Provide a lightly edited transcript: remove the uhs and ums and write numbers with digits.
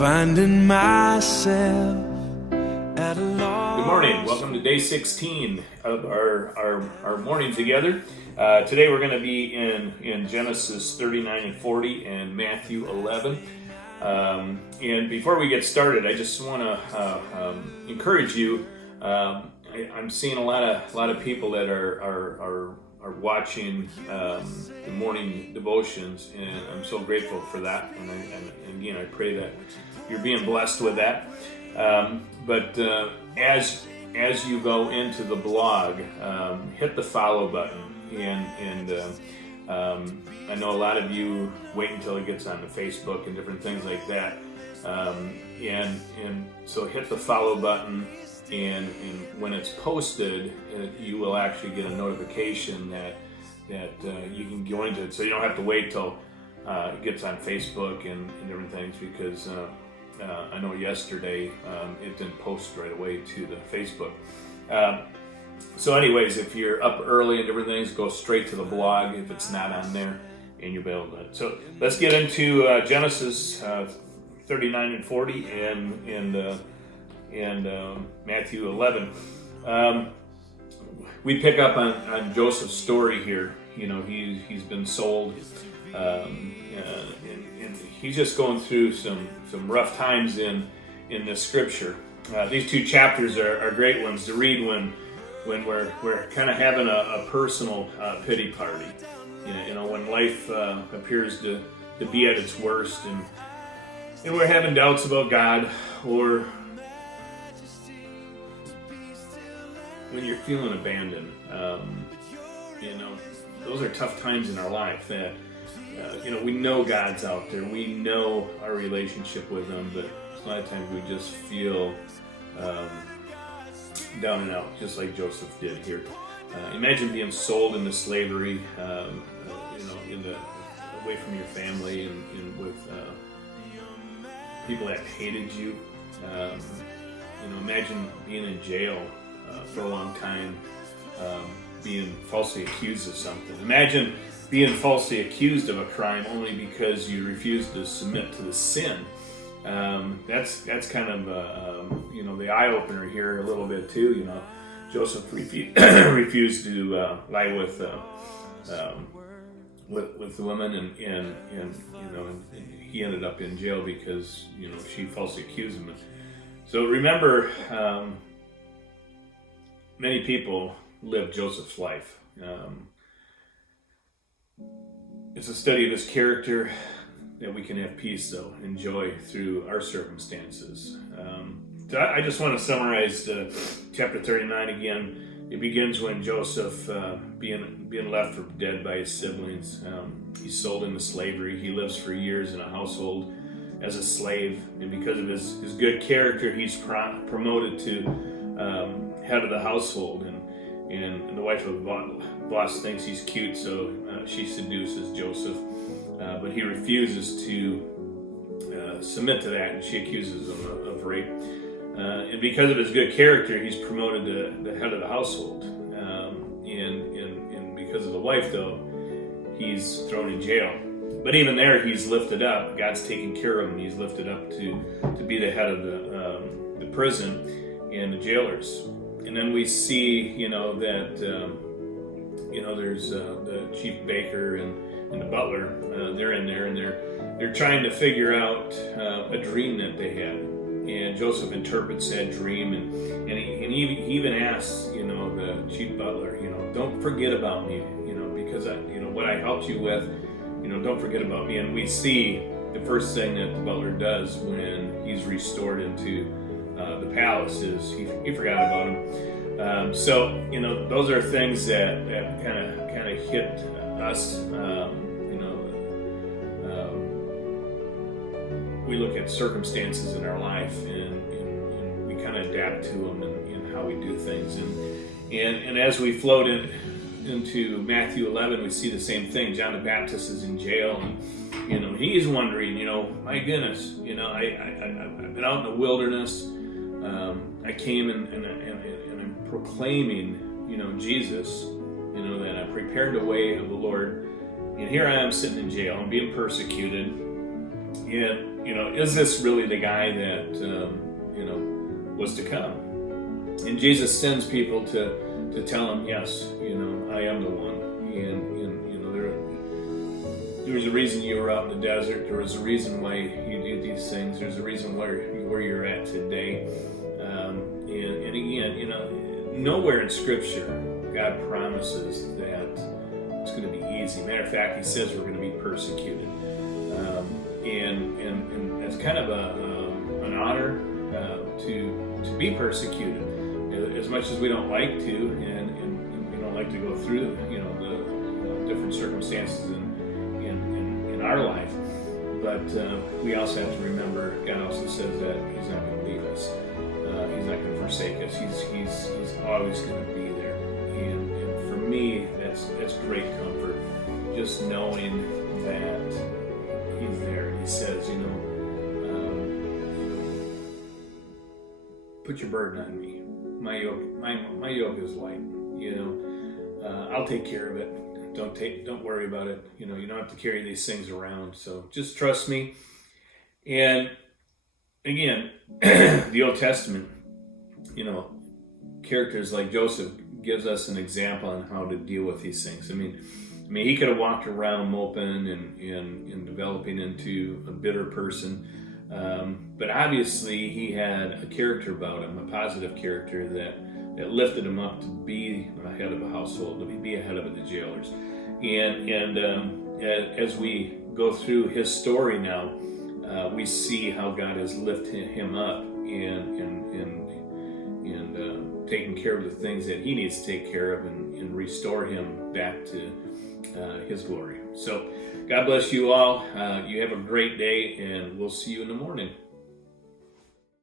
finding myself at a loss. Good morning. Welcome to day 16 of our morning together. Today we're going to be in Genesis 39 and 40 and Matthew 11. And before we get started, I just want to encourage you. I'm seeing a lot of people that are watching the morning devotions, and I'm so grateful for that. And again, I pray that you're being blessed with that. But as you go into the blog, hit the follow button, and I know a lot of you wait until it gets onto Facebook and different things like that. And so hit the follow button. And when it's posted, you will actually get a notification that you can go into it. So you don't have to wait till it gets on Facebook and different things, because I know yesterday it didn't post right away to the Facebook. So anyways, if you're up early and different things, go straight to the blog if it's not on there, and you'll be able to. So let's get into Genesis 39 and 40 and Matthew 11. We pick up on Joseph's story here. You know, he's been sold, and he's just going through some rough times in this scripture. These two chapters are great ones to read when we're kind of having a personal pity party. You know, when life appears to be at its worst, and we're having doubts about God, or when you're feeling abandoned. You know, those are tough times in our life that, you know, we know God's out there. We know our relationship with Him, but a lot of times we just feel down and out, just like Joseph did here. Imagine being sold into slavery, you know, away from your family and with people that hated you. You know, imagine being in jail for a long time, being falsely accused of something. Imagine being falsely accused of a crime only because you refused to submit to the sin. That's kind of you know, the eye opener here a little bit too. You know, Joseph refused to lie with the woman, and you know, and he ended up in jail because, you know, she falsely accused him. So remember, many people live Joseph's life. It's a study of his character that we can have peace, though, and joy through our circumstances. So I just want to summarize chapter 39 again. It begins when Joseph, being left for dead by his siblings, he's sold into slavery. He lives for years in a household as a slave, and because of his good character, he's promoted to head of the household, and the wife of the boss thinks he's cute, so she seduces Joseph, but he refuses to submit to that, and she accuses him of rape. And because of his good character, he's promoted to the head of the household, and because of the wife, though, he's thrown in jail. But even there, he's lifted up. God's taking care of him. He's lifted up to be the head of the prison and the jailers. And then we see, you know, that, you know, there's the chief baker and the butler. They're in there, and they're trying to figure out a dream that they had. And Joseph interprets that dream, and he even asks, you know, the chief butler, you know, don't forget about me, you know, because you know, what I helped you with, you know, don't forget about me. And we see the first thing that the butler does when he's restored into the palace is he forgot about him. So, you know, those are things that kind of hit us. You know, we look at circumstances in our life, and we kind of adapt to them in how we do things. And as we float into Matthew 11, we see the same thing. John the Baptist is in jail, and, you know, he's wondering, you know, my goodness, you know, I've been out in the wilderness. I came and I'm proclaiming, you know, Jesus, you know, that I prepared the way of the Lord, and here I am sitting in jail. I'm being persecuted, and is this really the guy that was to come? And Jesus sends people to tell him, yes, I am the one. And there was a reason you were out in the desert. There was a reason why you did these things. There's a reason where you're at today. And again, nowhere in Scripture God promises that it's going to be easy. Matter of fact, He says we're going to be persecuted. And it's kind of an honor to be persecuted, as much as we don't like to, and we don't like to go through the different circumstances in our life. But we also have to remember, God also says that He's not going to leave us. He's not going to forsake us. He's always going to be there. And for me, that's great comfort, just knowing that He's there. He says, put your burden on me. My yoke is light. I'll take care of it. Don't worry about it. You don't have to carry these things around. So just trust me. And again, the Old Testament, characters like Joseph gives us an example on how to deal with these things. I mean, he could have walked around moping and developing into a bitter person. But obviously he had a character about him, a positive character that lifted him up to be a head of a household, to be a head of the jailers. And as we go through his story now, we see how God has lifted him up and taken care of the things that he needs to take care of and restore him back to his glory. So God bless you all. You have a great day, and we'll see you in the morning.